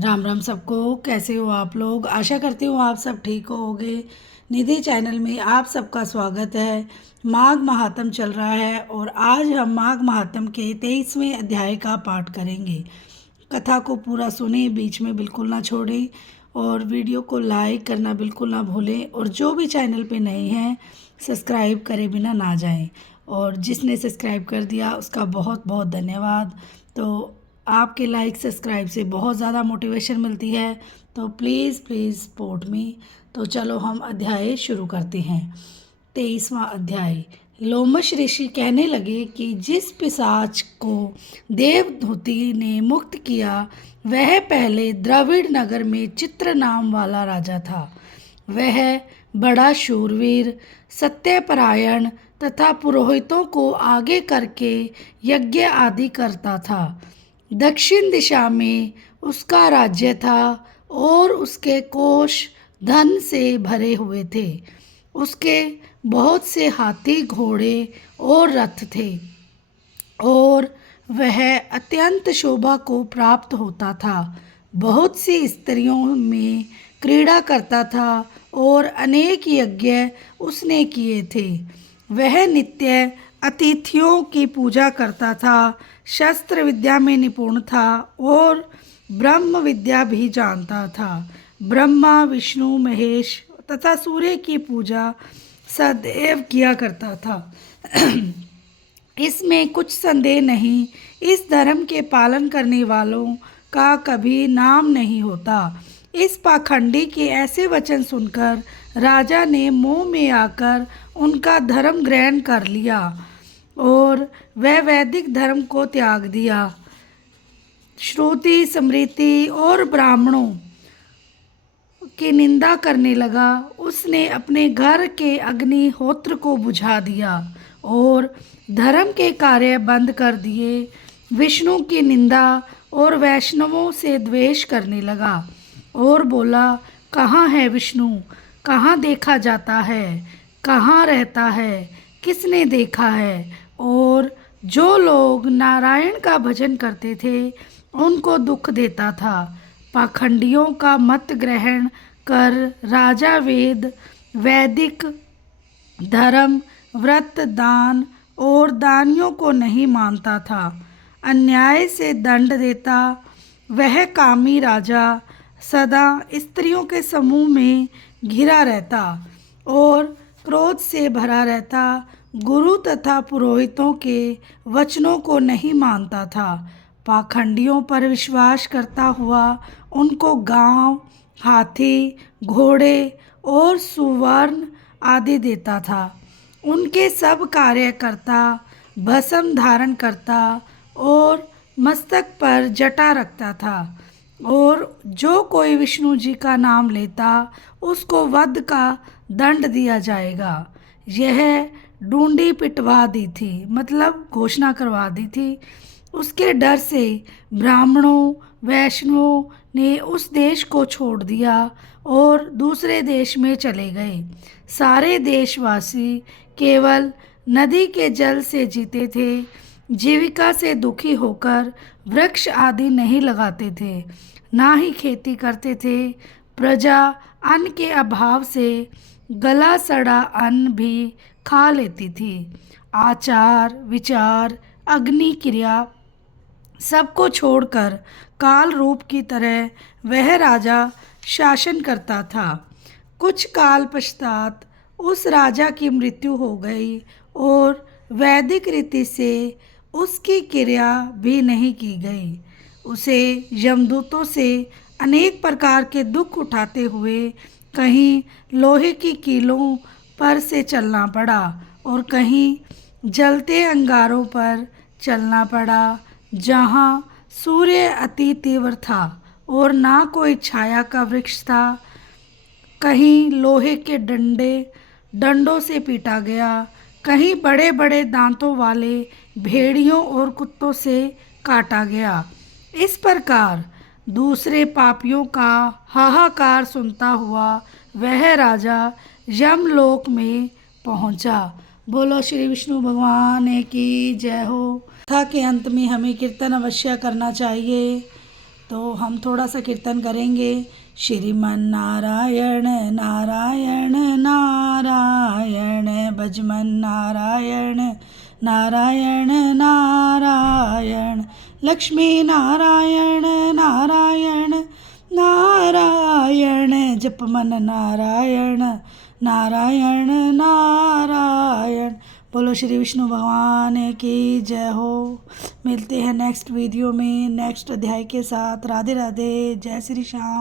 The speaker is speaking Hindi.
राम राम सबको। कैसे हो आप लोग? आशा करती हूँ आप सब ठीक होगे। निधि चैनल में आप सबका स्वागत है। माघ महात्म चल रहा है और आज हम माघ महात्म के 23वें अध्याय का पाठ करेंगे। कथा को पूरा सुने, बीच में बिल्कुल ना छोड़ें और वीडियो को लाइक करना बिल्कुल ना भूलें। और जो भी चैनल पे नए हैं सब्सक्राइब करे बिना ना जाएं। और जिसने सब्सक्राइब कर दिया उसका बहुत बहुत धन्यवाद। तो आपके लाइक सब्सक्राइब से बहुत ज़्यादा मोटिवेशन मिलती है, तो प्लीज़ प्लीज़ सपोर्ट मी। तो चलो हम अध्याय शुरू करते हैं। 23वां अध्याय। लोमश ऋषि कहने लगे कि जिस पिशाच को देवहूति ने मुक्त किया वह पहले द्रविड़ नगर में चित्र नाम वाला राजा था। वह बड़ा शूरवीर, सत्यपरायण तथा पुरोहितों को आगे करके यज्ञ आदि करता था। दक्षिण दिशा में उसका राज्य था और उसके कोष धन से भरे हुए थे। उसके बहुत से हाथी, घोड़े और रथ थे और वह अत्यंत शोभा को प्राप्त होता था। बहुत सी स्त्रियों में क्रीड़ा करता था और अनेक यज्ञ उसने किए थे। वह नित्य अतिथियों की पूजा करता था, शस्त्र विद्या में निपुण था और ब्रह्म विद्या भी जानता था। ब्रह्मा, विष्णु, महेश तथा सूर्य की पूजा सदैव किया करता था। इसमें कुछ संदेह नहीं, इस धर्म के पालन करने वालों का कभी नाम नहीं होता। इस पाखंडी के ऐसे वचन सुनकर राजा ने मोह में आकर उनका धर्म ग्रहण कर लिया और वह वैदिक धर्म को त्याग दिया। श्रुति, स्मृति और ब्राह्मणों की निंदा करने लगा। उसने अपने घर के अग्निहोत्र को बुझा दिया और धर्म के कार्य बंद कर दिए। विष्णु की निंदा और वैष्णवों से द्वेष करने लगा और बोला, कहाँ है विष्णु? कहाँ देखा जाता है? कहाँ रहता है? किसने देखा है? और जो लोग नारायण का भजन करते थे उनको दुख देता था। पाखंडियों का मत ग्रहण कर राजा वैदिक धर्म, व्रत, दान और दानियों को नहीं मानता था, अन्याय से दंड देता। वह कामी राजा सदा स्त्रियों के समूह में घिरा रहता और क्रोध से भरा रहता। गुरु तथा पुरोहितों के वचनों को नहीं मानता था। पाखंडियों पर विश्वास करता हुआ उनको गांव, हाथी, घोड़े और सुवर्ण आदि देता था। उनके सब कार्य करता, भस्म धारण करता और मस्तक पर जटा रखता था। और जो कोई विष्णु जी का नाम लेता उसको वध का दंड दिया जाएगा। यह डूंडी पिटवा दी थी, मतलब घोषणा करवा दी थी। उसके डर से ब्राह्मणों, वैष्णवों ने उस देश को छोड़ दिया और दूसरे देश में चले गए। सारे देशवासी केवल नदी के जल से जीते थे। जीविका से दुखी होकर वृक्ष आदि नहीं लगाते थे, ना ही खेती करते थे। प्रजा अन्न के अभाव से गला सड़ा अन्न भी खा लेती थी। आचार, विचार, अग्नि क्रिया सबको छोड़कर काल रूप की तरह वह राजा शासन करता था। कुछ काल पश्चात उस राजा की मृत्यु हो गई और वैदिक रीति से उसकी क्रिया भी नहीं की गई। उसे यमदूतों से अनेक प्रकार के दुख उठाते हुए कहीं लोहे की कीलों पर से चलना पड़ा और कहीं जलते अंगारों पर चलना पड़ा, जहाँ सूर्य अति तीव्र था और ना कोई छाया का वृक्ष था। कहीं लोहे के डंडों से पीटा गया, कहीं बड़े बड़े दांतों वाले भेड़ियों और कुत्तों से काटा गया। इस प्रकार दूसरे पापियों का हाहाकार सुनता हुआ वह राजा यमलोक में पहुंचा। बोलो श्री विष्णु भगवान की जय हो। कथा के अंत में हमें कीर्तन अवश्य करना चाहिए। तो हम थोड़ा सा कीर्तन करेंगे। श्रीमन नारायण नारायण नारायण, भजमन नारायण नारायण नारायण, लक्ष्मी नारायण नारायण नारायण, जपमन नारायण नारायण नारायण। बोलो श्री विष्णु भगवान की जय हो। मिलते हैं नेक्स्ट वीडियो में नेक्स्ट अध्याय के साथ। राधे राधे, जय श्री श्याम।